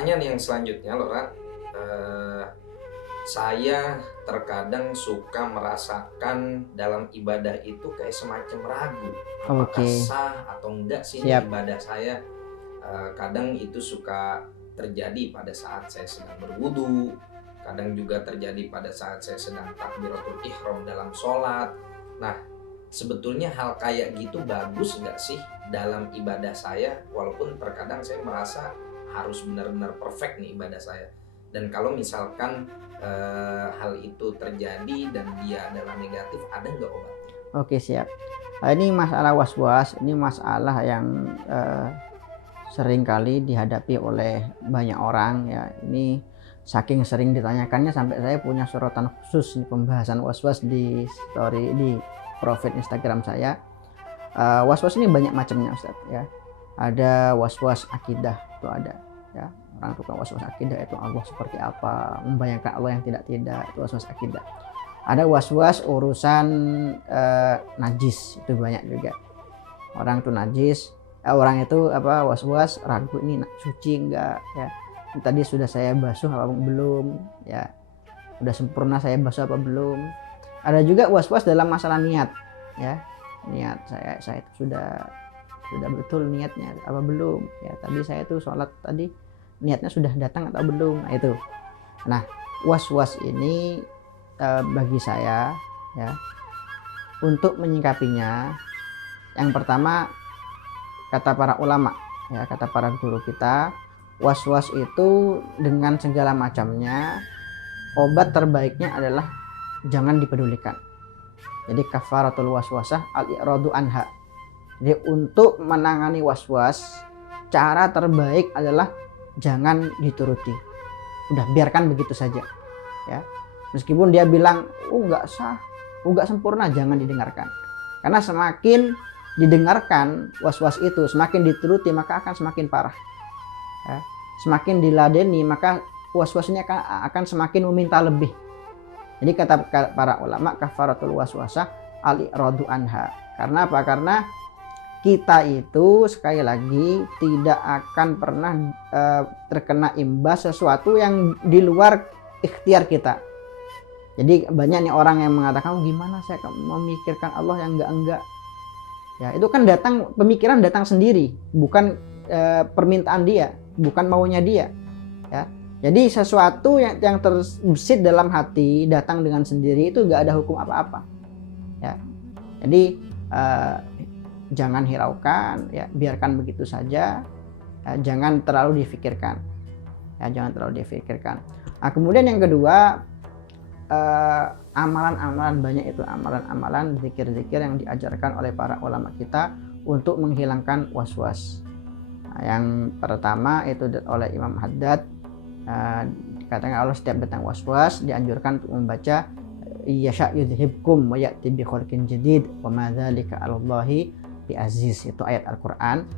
pertanyaan yang selanjutnya, Lora. Eh, saya terkadang suka merasakan dalam ibadah itu kayak semacam ragu, apakah Oke, sah atau enggak sih ini siap. ibadah saya. Kadang itu suka terjadi pada saat saya sedang berwudu, kadang juga terjadi pada saat saya sedang takbiratul ihram dalam sholat. Nah, sebetulnya hal kayak gitu bagus nggak sih dalam ibadah saya, walaupun terkadang saya merasa harus benar-benar perfect nih ibadah saya. Dan kalau misalkan hal itu terjadi dan dia adalah negatif, ada nggak obatnya? Oke, siap. Ini masalah was-was, ini masalah yang sering kali dihadapi oleh banyak orang ya. Ini saking sering ditanyakannya sampai saya punya sorotan khusus nih, pembahasan was-was di story di profil Instagram saya. Was-was ini banyak macamnya, Ustaz ya. Ada was-was akidah, itu ada ya. Orang tukang was-was akidah itu Allah seperti apa, membayangkan Allah yang tidak-tidak, itu was-was akidah. Ada was-was urusan najis, itu banyak juga. Orang tuh najis, orang itu was-was ragu ini suci enggak ya. Tadi sudah saya basuh apa belum ya, udah sempurna saya basuh apa belum. Ada juga was-was dalam masalah niat ya. Niat saya itu sudah betul niatnya apa belum ya. Tadi saya tuh sholat tadi niatnya sudah datang atau belum, nah itu. Nah, was-was ini bagi saya ya, untuk menyikapinya, yang pertama, kata para ulama ya, kata para guru kita, was-was itu dengan segala macamnya, obat terbaiknya adalah jangan dipedulikan. Jadi kafaratul waswasah al-i'radu anha. Jadi untuk menangani was-was, cara terbaik adalah jangan dituruti. Udah biarkan begitu saja ya. Meskipun dia bilang nggak sah, nggak sempurna, jangan didengarkan. Karena semakin didengarkan was-was itu, semakin dituruti, maka akan semakin parah ya. Semakin diladeni, maka was-wasnya akan semakin meminta lebih. Jadi kata para ulama, kafaratul waswasah al-i'radu anha. Karena apa? Karena kita itu sekali lagi tidak akan pernah terkena imbas sesuatu yang di luar ikhtiar kita. Jadi banyak nih orang yang mengatakan, gimana saya memikirkan Allah yang enggak. Ya, itu kan datang, pemikiran datang sendiri, bukan permintaan dia, bukan maunya dia. Ya. Jadi sesuatu yang terbesit dalam hati datang dengan sendiri itu enggak ada hukum apa-apa. Ya. Jadi jangan hiraukan, ya, biarkan begitu saja, ya, jangan terlalu difikirkan, ya, jangan terlalu difikirkan. Nah, kemudian yang kedua, amalan-amalan, banyak itu amalan-amalan, zikir-zikir yang diajarkan oleh para ulama kita untuk menghilangkan was-was. Nah, yang pertama itu oleh Imam Haddad, dikatakan Allah setiap datang was-was dianjurkan untuk membaca yasha yudhibkum wa ya'ti bi khalqin jadid wa ma dzalika 'alallahi bi aziz, itu ayat Al-Qur'an.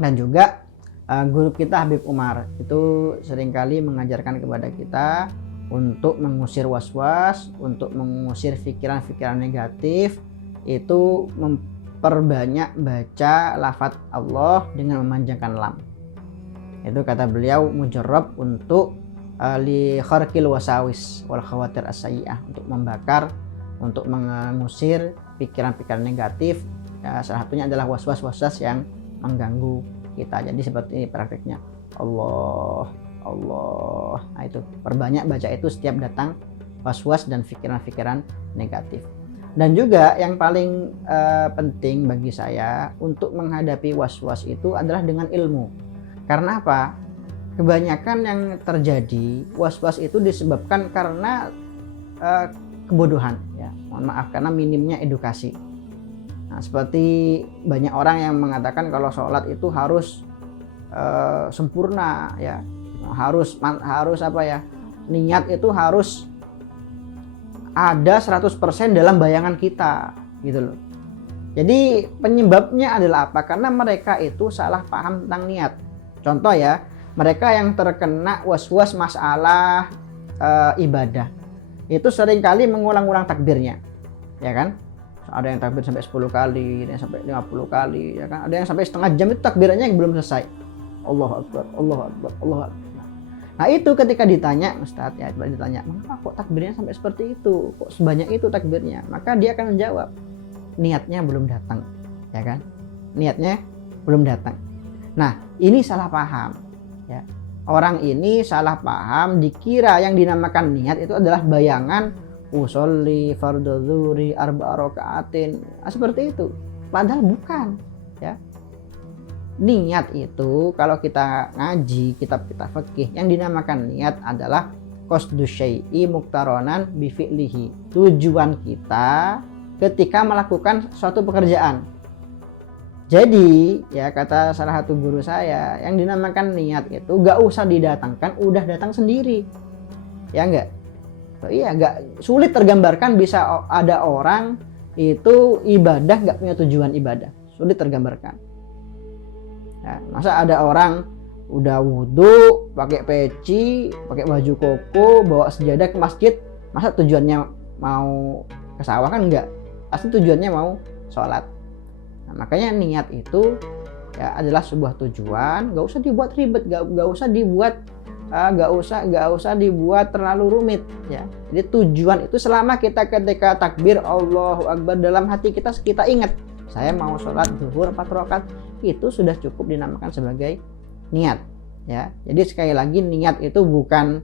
Dan juga guru kita Habib Umar itu seringkali mengajarkan kepada kita untuk mengusir was-was, untuk mengusir pikiran-pikiran negatif, itu memperbanyak baca lafaz Allah dengan memanjangkan lam. Itu kata beliau mujarrab untuk li kharqil wasawis wal khawatir as-sayyi'ah, untuk membakar, untuk mengusir pikiran-pikiran negatif. Ya, salah satunya adalah was-was yang mengganggu kita. Jadi seperti ini prakteknya. Allah. Nah, itu perbanyak baca itu setiap datang was-was dan pikiran-pikiran negatif. Dan juga yang paling penting bagi saya untuk menghadapi was-was itu adalah dengan ilmu. Karena apa? Kebanyakan yang terjadi was-was itu disebabkan karena kebodohan ya. Mohon maaf, karena minimnya edukasi. Nah, seperti banyak orang yang mengatakan kalau sholat itu harus sempurna ya, harus apa ya, niat itu harus ada 100% dalam bayangan kita gitu loh. Jadi penyebabnya adalah apa? Karena mereka itu salah paham tentang niat. Contoh ya, mereka yang terkena was-was masalah ibadah itu seringkali mengulang-ulang takbirnya, ya kan? Ada yang takbir sampai 10 kali, ada yang sampai 50 kali, ya kan? Ada yang sampai setengah jam itu takbirannya yang belum selesai. Allahu Akbar, Allahu Akbar, Allahu Akbar. Nah itu ketika ditanya Ustadz, ya ditanya, mengapa kok takbirnya sampai seperti itu, kok sebanyak itu takbirnya, maka dia akan menjawab, niatnya belum datang, ya kan, niatnya belum datang. Nah ini salah paham, ya. Orang ini salah paham, dikira yang dinamakan niat itu adalah bayangan usolli fardhu dzuhri arba'a rakaatin, seperti itu. Padahal bukan, ya. Niat itu kalau kita ngaji kitab-kitab fikih, yang dinamakan niat adalah qasdu syai'i muqtaronan bi fi'lihi. Tujuan kita ketika melakukan suatu pekerjaan. Jadi ya kata salah satu guru saya, yang dinamakan niat itu gak usah didatangkan, udah datang sendiri. Ya enggak? Oh, iya, gak sulit tergambarkan bisa ada orang itu ibadah gak punya tujuan ibadah. Sulit tergambarkan. Ya, masa ada orang udah wudhu, pakai peci, pakai baju koko, bawa sejadah ke masjid, masa tujuannya mau ke sawah? Kan enggak. Pasti tujuannya mau sholat. Nah, makanya niat itu ya adalah sebuah tujuan, gak usah dibuat ribet, gak usah dibuat terlalu rumit, ya. Jadi tujuan itu selama kita ketika takbir Allahu Akbar dalam hati kita ingat, saya mau sholat zuhur 4 rakaat, itu sudah cukup dinamakan sebagai niat, ya. Jadi sekali lagi niat itu bukan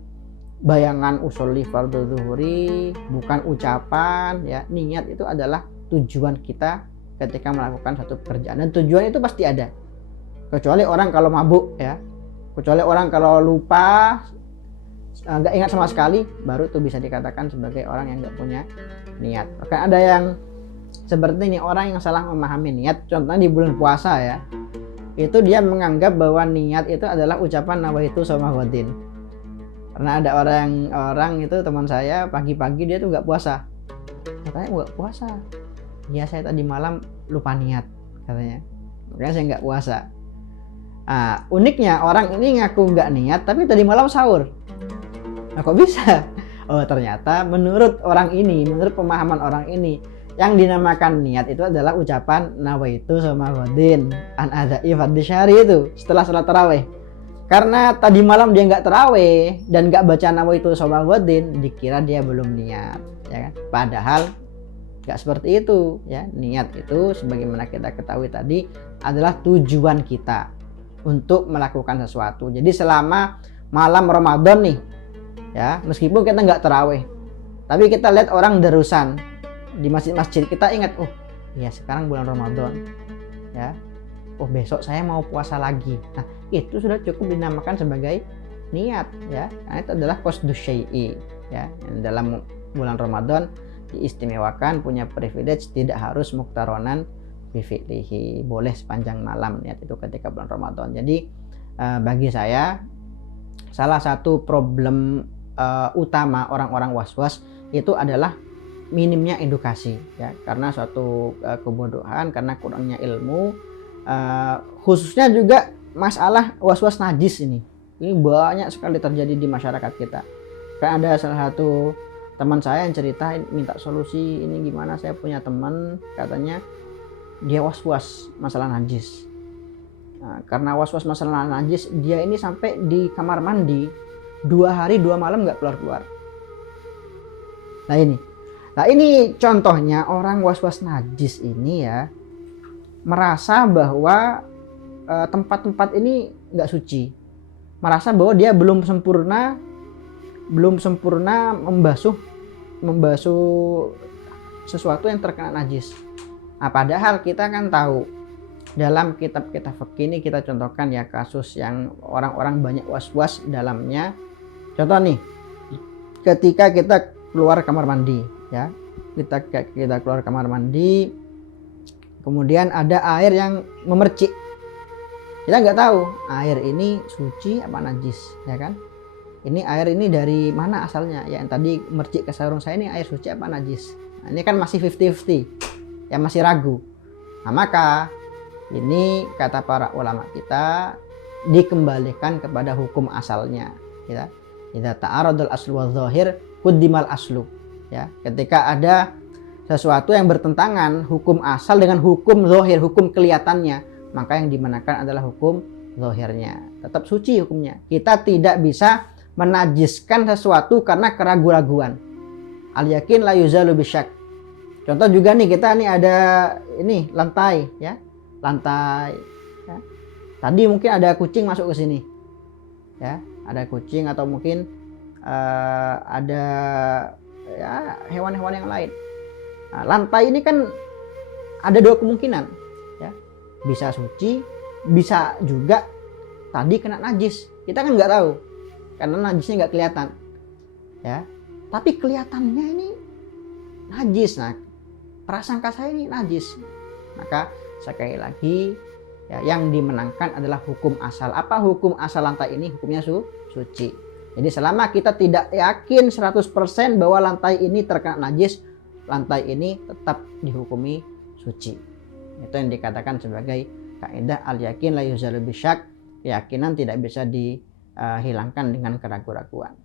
bayangan usolli fardhu zuhuri, bukan ucapan, ya. Niat itu adalah tujuan kita ketika melakukan satu pekerjaan, dan tujuan itu pasti ada, kecuali orang kalau mabuk, ya, kecuali orang kalau lupa, nggak ingat sama sekali, baru tuh bisa dikatakan sebagai orang yang nggak punya niat. Oke, ada yang seperti ini, orang yang salah memahami niat. Contohnya di bulan puasa, ya, itu dia menganggap bahwa niat itu adalah ucapan nawaitu soma wadin. Karena ada orang itu teman saya, pagi-pagi dia tuh nggak puasa, katanya nggak puasa. Ya saya tadi malam lupa niat, katanya, makanya saya nggak puasa. Nah, uniknya orang ini ngaku nggak niat tapi tadi malam sahur. Nah, kok bisa? Oh, ternyata menurut pemahaman orang ini, yang dinamakan niat itu adalah ucapan nawaitu sama wadin an adza'i fardhi syahri, itu setelah salat tarawih. Karena tadi malam dia nggak tarawih dan nggak baca nawaitu sama wadin, dikira dia belum niat, ya kan? Padahal nggak seperti itu, ya. Niat itu sebagaimana kita ketahui tadi adalah tujuan kita untuk melakukan sesuatu. Jadi selama malam Ramadan nih, ya, meskipun kita nggak tarawih, tapi kita lihat orang darusan di masjid-masjid, kita ingat, oh ya sekarang bulan Ramadan, ya, oh besok saya mau puasa lagi. Nah itu sudah cukup dinamakan sebagai niat, ya. Nah, itu adalah qasdu syai'i, ya. Dalam bulan Ramadan diistimewakan, punya privilege, tidak harus muqtaronan bifi'lihi, boleh sepanjang malam niat itu ketika bulan Ramadan. Jadi bagi saya salah satu problem utama orang-orang was-was itu adalah minimnya edukasi, ya, karena suatu kebodohan, karena kurangnya ilmu, khususnya juga masalah was-was najis ini banyak sekali terjadi di masyarakat kita. Kan ada salah satu teman saya yang cerita, minta solusi, ini gimana, saya punya teman katanya dia was-was masalah najis. Nah, karena was-was masalah najis, dia ini sampai di kamar mandi 2 hari 2 malam nggak keluar-keluar. Nah ini contohnya orang was-was najis ini, ya, merasa bahwa tempat-tempat ini nggak suci, merasa bahwa dia belum sempurna membasuh sesuatu yang terkena najis. Nah, padahal kita kan tahu dalam kitab-kitab fikih ini, kita contohkan ya kasus yang orang-orang banyak was-was dalamnya. Contoh nih, ketika kita keluar kamar mandi, ya, kita keluar kamar mandi, kemudian ada air yang memercik, kita nggak tahu air ini suci apa najis, ya kan? Ini air ini dari mana asalnya? Yang tadi mercik ke sarung saya, ini air suci apa najis? Nah, ini kan masih 50-50, ya, masih ragu. Nah, maka ini kata para ulama kita dikembalikan kepada hukum asalnya, ya. Idza ta'aradul aslu wa dzahir quddimal aslu, ya. Ketika ada sesuatu yang bertentangan hukum asal dengan hukum zahir, hukum kelihatannya, maka yang dimanakan adalah hukum zahirnya. Tetap suci hukumnya. Kita tidak bisa menajiskan sesuatu karena keraguan-raguan. Al yakin la yuzalu bisyak. Contoh juga nih, kita nih ada ini lantai ya. Lantai ya. Tadi mungkin ada kucing masuk ke sini. Ya, ada kucing atau mungkin ada ya hewan-hewan yang lain. Nah, lantai ini kan ada dua kemungkinan ya. Bisa suci, bisa juga tadi kena najis. Kita kan nggak tahu karena najisnya nggak kelihatan ya, tapi kelihatannya ini najis. Nah, prasangka saya ini najis, maka sekali lagi ya, yang dimenangkan adalah hukum asal. Apa hukum asal lantai ini? Hukumnya suci. Jadi selama kita tidak yakin 100% bahwa lantai ini terkena najis, lantai ini tetap dihukumi suci. Itu yang dikatakan sebagai kaidah al yakin la yuzalu bisyak. Keyakinan tidak bisa dihilangkan dengan keraguan-raguan.